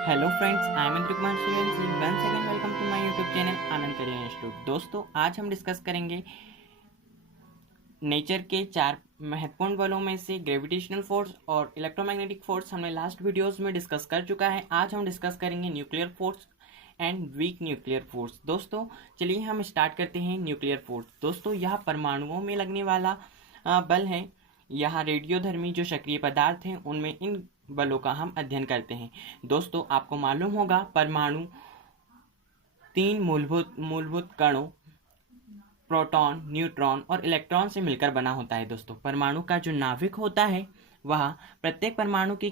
Hello friends, I am Indra Kumar Suryavanshi. Once again welcome to my YouTube channel Anand Career Institute. दोस्तों, आज हम discuss करेंगे nature के 4 महत्वपूर्ण बलों में से ग्रेविटेशनल फोर्स और इलेक्ट्रोमैग्नेटिक फोर्स। हमने लास्ट वीडियोस में डिस्कस कर चुका है। आज हम डिस्कस करेंगे nuclear force and weak nuclear force. दोस्तों, चलिए हम स्टार्ट करते हैं न्यूक्लियर फोर्स। दोस्तों, यह परमाणुओं में लगने वाला बल है। यहाँ रेडियोधर्मी जो सक्रिय पदार्थ हैं उनमें इन बलों का हम अध्ययन करते हैं। दोस्तों, आपको मालूम होगा परमाणु 3 मूलभूत कणों प्रोटॉन, न्यूट्रॉन और इलेक्ट्रॉन से मिलकर बना होता है। दोस्तों, परमाणु का जो नाभिक होता है वह प्रत्येक परमाणु के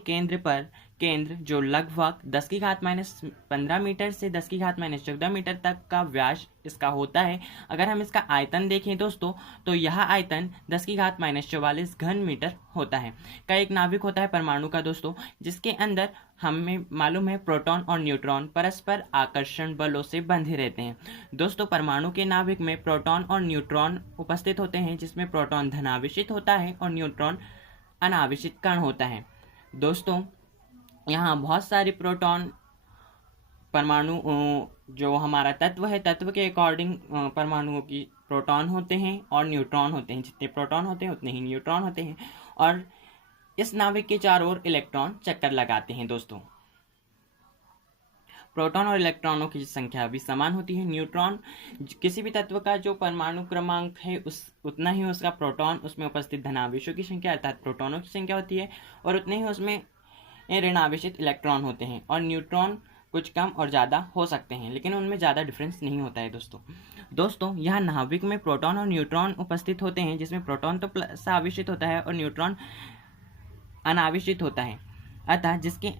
केंद्र जो लगभग 10⁻⁻15 मीटर से 10⁻⁻14 मीटर तक का व्यास इसका होता है। अगर हम इसका आयतन देखें दोस्तों, तो यह आयतन 10⁻44 घन मीटर होता है। का एक नाभिक होता है परमाणु का दोस्तों, जिसके अंदर हमें मालूम है प्रोटॉन और न्यूट्रॉन परस्पर आकर्षण बलों से बंधे रहते हैं। दोस्तों, परमाणु के नाभिक में प्रोटॉन और न्यूट्रॉन उपस्थित होते हैं, जिसमें प्रोटॉन धनावेशित होता है और न्यूट्रॉन अनावेशित कण होता है। दोस्तों, यहाँ बहुत सारे प्रोटॉन परमाणु जो हमारा तत्व है, तत्व के अकॉर्डिंग परमाणुओं की प्रोटॉन होते हैं और न्यूट्रॉन होते हैं। जितने प्रोटॉन होते हैं उतने ही न्यूट्रॉन होते हैं और इस नाभिक के चारों ओर इलेक्ट्रॉन चक्कर लगाते हैं। दोस्तों, प्रोटॉन और इलेक्ट्रॉनों की संख्या भी समान होती है। न्यूट्रॉन किसी भी तत्व का जो परमाणु क्रमांक है उतना ही उसका प्रोटॉन उसमें उपस्थित धनावेशों की संख्या अर्थात प्रोटॉनों की संख्या होती है और उतने ही उसमें ऋणावेशित इलेक्ट्रॉन होते हैं। और न्यूट्रॉन कुछ कम और ज़्यादा हो सकते हैं, लेकिन उनमें ज़्यादा डिफरेंस नहीं होता है। दोस्तों, यह नाभिक में प्रोटॉन और न्यूट्रॉन उपस्थित होते हैं, जिसमें प्रोटॉन तो प्लस आवेशित होता है और न्यूट्रॉन अनावेशित होता है। अतः जिसके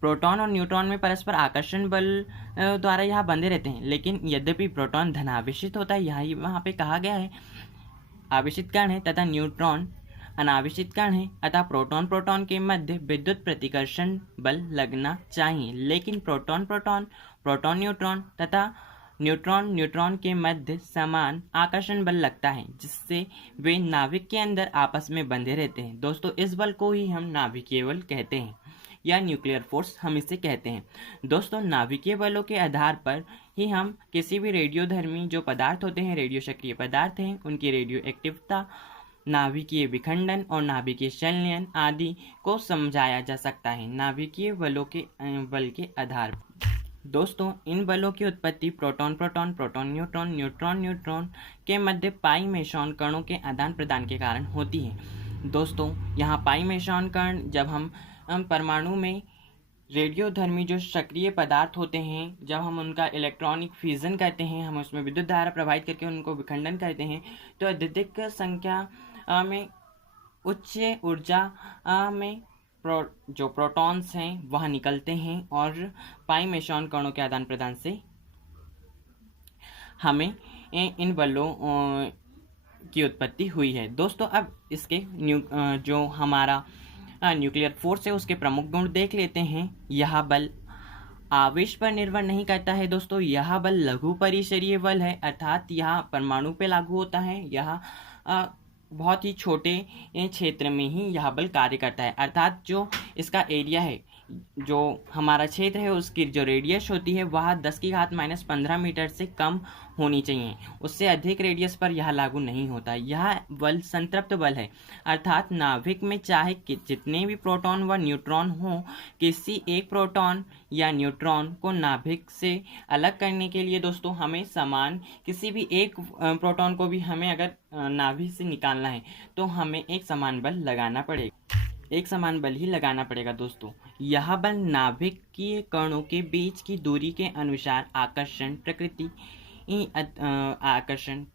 प्रोटॉन और न्यूट्रॉन में परस्पर आकर्षण बल द्वारा यह बंधे रहते हैं। लेकिन यद्यपि प्रोटॉन धनावेशित होता है, यही वहाँ पे कहा गया है आवेशित कण है तथा न्यूट्रॉन अनावेशित कण है, अतः प्रोटॉन के मध्य विद्युत प्रतिकर्षण बल लगना चाहिए। लेकिन प्रोटॉन न्यूट्रॉन तथा न्यूट्रॉन के मध्य समान आकर्षण बल लगता है, जिससे वे नाभिक के अंदर आपस में बंधे रहते हैं। दोस्तों, इस बल को ही हम नाभिकीय बल कहते हैं या न्यूक्लियर फोर्स हम इसे कहते हैं। दोस्तों, नाभिकीय बलों के आधार पर ही हम किसी भी रेडियोधर्मी जो पदार्थ होते हैं, रेडियो सक्रिय पदार्थ हैं, उनकी रेडियो एक्टिवता, नाभिकीय विखंडन और नाभिकीय संलयन आदि को समझाया जा सकता है नाभिकीय बलों के बल के आधार पर। दोस्तों, इन बलों की उत्पत्ति प्रोटॉन न्यूट्रॉन के मध्य पाई मेसॉन कणों के आदान प्रदान के कारण होती है। दोस्तों, यहाँ पाई मेसॉन कण जब हम परमाणु में रेडियोधर्मी जो सक्रिय पदार्थ होते हैं, जब हम उनका इलेक्ट्रॉनिक फ्यूजन करते हैं, हम उसमें विद्युत धारा प्रवाहित करके उनको विखंडन करते हैं, तो अत्यधिक संख्या में उच्च ऊर्जा में जो प्रोटॉन्स हैं वह निकलते हैं और पाई मेसॉन कणों के आदान प्रदान से हमें इन बलों की उत्पत्ति हुई है। दोस्तों, अब इसके जो हमारा न्यूक्लियर फोर्स है उसके प्रमुख गुण देख लेते हैं। यह बल आवेश पर निर्भर नहीं करता है। दोस्तों, यह बल लघु परिसरीय बल है, अर्थात यह परमाणु पे लागू होता है। यह बहुत ही छोटे क्षेत्र में ही यह बल कार्य करता है, अर्थात जो इसका एरिया है, जो हमारा क्षेत्र है, उसकी जो रेडियस होती है वह 10⁻⁻15 मीटर से कम होनी चाहिए। उससे अधिक रेडियस पर यह लागू नहीं होता। यह बल संतृप्त बल है, अर्थात नाभिक में चाहे जितने भी प्रोटॉन व न्यूट्रॉन हो, किसी एक प्रोटॉन या न्यूट्रॉन को नाभिक से अलग करने के लिए दोस्तों हमें समान किसी भी एक प्रोटॉन को भी हमें अगर नाभिक से निकालना है तो हमें एक समान बल ही लगाना पड़ेगा। दोस्तों, यह बल नाभिकीय कणों के बीच की दूरी के अनुसार आकर्षण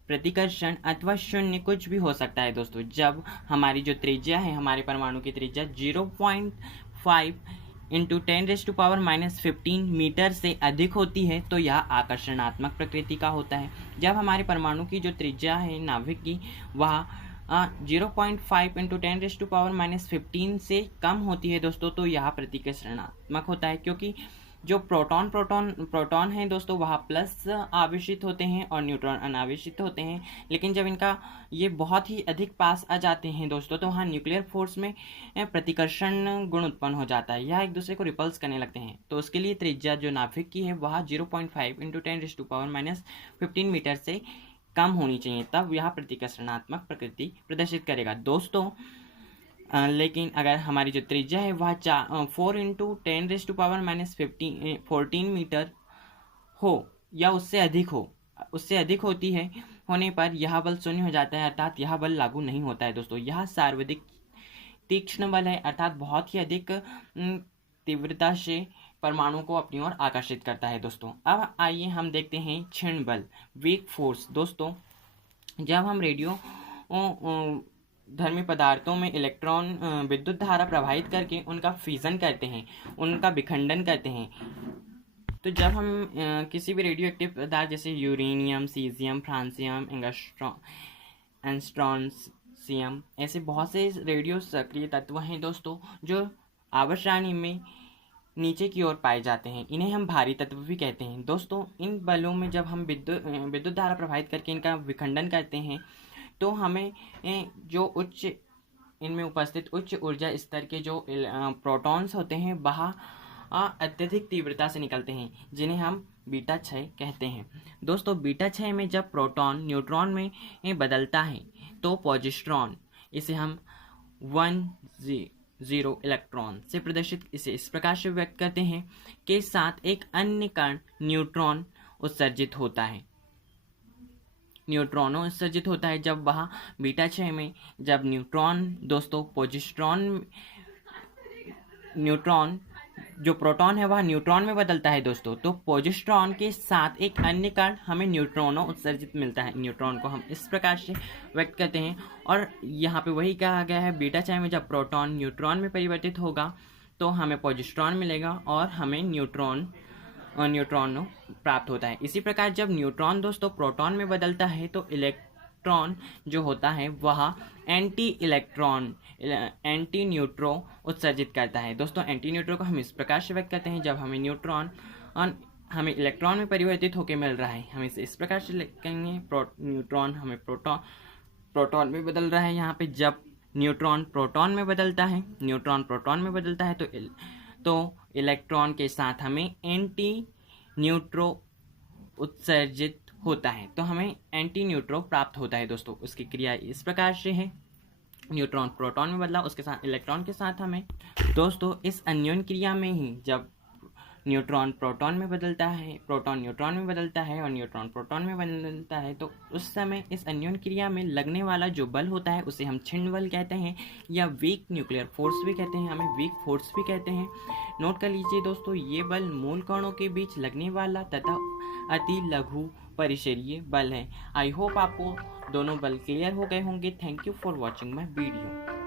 प्रतिकर्षण अथवा शून्य कुछ भी हो सकता है। दोस्तों, जब हमारी जो त्रिज्या है, हमारे परमाणु की त्रिज्या 0.5 × 10⁻⁻15 मीटर से अधिक होती है तो यह आकर्षणात्मक प्रकृति का होता है। जब हमारे परमाणु की जो त्रिज्या है नाभिक की वह 0.5 × 10⁻⁻15 से कम होती है दोस्तों, तो यह प्रतिकर्षणात्मक होता है, क्योंकि जो प्रोटॉन है दोस्तों वह प्लस आवेशित होते हैं और न्यूट्रॉन अनावेशित होते हैं। लेकिन जब इनका ये बहुत ही अधिक पास आ जाते हैं दोस्तों तो वहाँ न्यूक्लियर फोर्स में प्रतिकर्षण गुण उत्पन्न हो जाता है, यह एक दूसरे को रिपल्स करने लगते हैं। तो उसके लिए त्रिज्या जो नाभिक की है वह 0.5 × 10⁻⁻15 मीटर से कम होनी चाहिए, तब यह प्रतिकर्षणात्मक प्रकृति प्रदर्शित करेगा दोस्तों। लेकिन अगर हमारी जो त्रिज्या है वह 4 × 10⁻⁻14 मीटर हो या उससे अधिक होती है होने पर यह बल शून्य हो जाता है, अर्थात यह बल लागू नहीं होता है दोस्तों। यह सर्वाधिक तीक्ष्ण बल है, अर्थात बहुत ही अधिक तीव्रता से परमाणु को अपनी ओर आकर्षित करता है दोस्तों। अब आइए हम देखते हैं क्षीण बल, वीक फोर्स दोस्तों। जब हम रेडियो धर्मी पदार्थों में इलेक्ट्रॉन विद्युत धारा प्रवाहित करके उनका फ्यूजन करते हैं, उनका विखंडन करते हैं, तो जब हम किसी भी रेडियो एक्टिव पदार्थ जैसे यूरेनियम, सीजियम, फ्रांसियम, एंगस्ट्रॉन्सियम, ऐसे बहुत से रेडियो सक्रिय तत्व हैं दोस्तों जो आवर्त सारणी में नीचे की ओर पाए जाते हैं, इन्हें हम भारी तत्व भी कहते हैं दोस्तों। इन बलों में जब हम विद्युत धारा प्रवाहित करके इनका विखंडन करते हैं तो हमें जो इनमें उपस्थित उच्च ऊर्जा स्तर के जो प्रोटॉन्स होते हैं वह अत्यधिक तीव्रता से निकलते हैं, जिन्हें हम बीटा क्षय कहते हैं दोस्तों। बीटा क्षय में जब प्रोटॉन न्यूट्रॉन में बदलता है तो पॉजिट्रॉन, इसे हम 1,0 इलेक्ट्रॉन से प्रदर्शित इसे इस प्रकार से व्यक्त करते हैं, के साथ एक अन्य कण न्यूट्रॉन उत्सर्जित होता है। न्यूट्रॉनों उत्सर्जित होता है जब वह बीटा क्षय में जब न्यूट्रॉन दोस्तों न्यूट्रॉन जो प्रोटॉन है वह न्यूट्रॉन में बदलता है दोस्तों, तो पॉजिट्रॉन के साथ एक अन्य कण हमें न्यूट्रॉनों उत्सर्जित मिलता है। न्यूट्रॉन को हम इस प्रकार से व्यक्त करते हैं और यहाँ पे वही कहा गया है, बीटा क्षय में जब प्रोटॉन न्यूट्रॉन में परिवर्तित होगा तो हमें पॉजिट्रॉन मिलेगा और हमें न्यूट्रॉन प्राप्त होता है। इसी प्रकार जब न्यूट्रॉन दोस्तों प्रोटॉन में बदलता है तो इलेक्ट्रॉन जो होता है वह एंटी न्यूट्रो उत्सर्जित करता है दोस्तों। एंटी न्यूट्रो को हम इस प्रकार से व्यक्त करते हैं, जब हमें हमें इलेक्ट्रॉन में परिवर्तित होकर मिल रहा है, हम इसे इस प्रकार से लिखेंगे, न्यूट्रॉन हमें प्रोटॉन में बदल रहा है। यहाँ पे जब न्यूट्रॉन प्रोटॉन में बदलता है तो इलेक्ट्रॉन के साथ हमें एंटी न्यूट्रो उत्सर्जित होता है, तो हमें एंटी न्यूट्रो प्राप्त होता है दोस्तों। उसकी क्रिया इस प्रकार से है, न्यूट्रॉन प्रोटॉन में बदला, उसके साथ इलेक्ट्रॉन के साथ हमें दोस्तों इस अन्योन क्रिया में ही जब न्यूट्रॉन प्रोटॉन में बदलता है, प्रोटॉन न्यूट्रॉन में बदलता है और न्यूट्रॉन प्रोटॉन में बदलता है, तो उस समय इस अन्योन क्रिया में लगने वाला जो बल होता है उसे हम क्षीण बल कहते हैं या वीक न्यूक्लियर फोर्स भी कहते हैं, हमें वीक फोर्स भी कहते हैं। नोट कर लीजिए दोस्तों, ये बल मूल कणों के बीच लगने वाला तथा अति लघु परिसरीय बल है। आई होप आपको दोनों बल क्लियर हो गए होंगे। Thank you for watching my video.